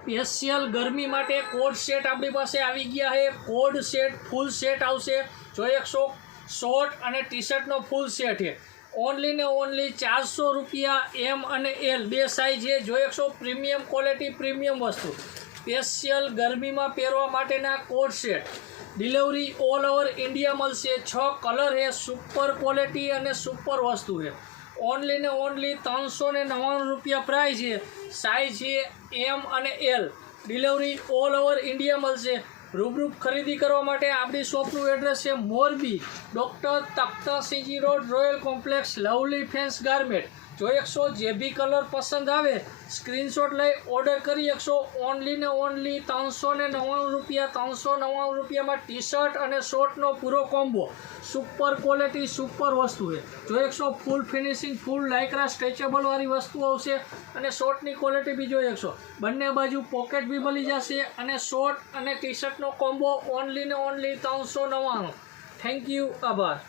Special गर्मी माटे code set अपनी पास आवी गया है। कोड सेट फूल सेट आवशे जो 100 शॉर्ट और टी शर्ट नो फूल सेट है। ओनली ने ओनली 400 रुपया। एम और एल बे साइज है। जो 100 प्रीमियम क्वॉलिटी प्रीमियम वस्तु स्पेशियल गर्मी में पहरवा माटेना coord set. Delivery all over India मळशे। 6 कलर है। सुपर क्वॉलिटी और सुपर वस्तु है। ओनली ने ओनली 399 रुपया प्राइस है। साइज है एम और L. Delivery all over India मळशे। रूबरू खरीदी करवा माटे आपणी शॉपનું एड्रेस है Morbi doctor Takhtasinhji road royal complex lovely fans garment. जो 100 जे भी कलर पसंद आवे स्क्रीनशॉट लई ऑर्डर करी 100 ओनली ने ओनली 399 रुपया। 399 रुपया में टी शर्ट और शॉर्ट नो पूरो कॉम्बो सुपर क्वॉलिटी सुपर वस्तु है। जो 100 फूल फिनिशिंग फूल लाइक्रा स्ट्रेचेबल वाली वस्तु आवशे और शॉर्ट नी क्वॉलिटी भी जो 100 बंने बाजू पॉकेट भी मळी जशे और शॉर्ट और टी शर्ट नो कॉम्बो ओनली ने ओनली 399। Thank you. आभार।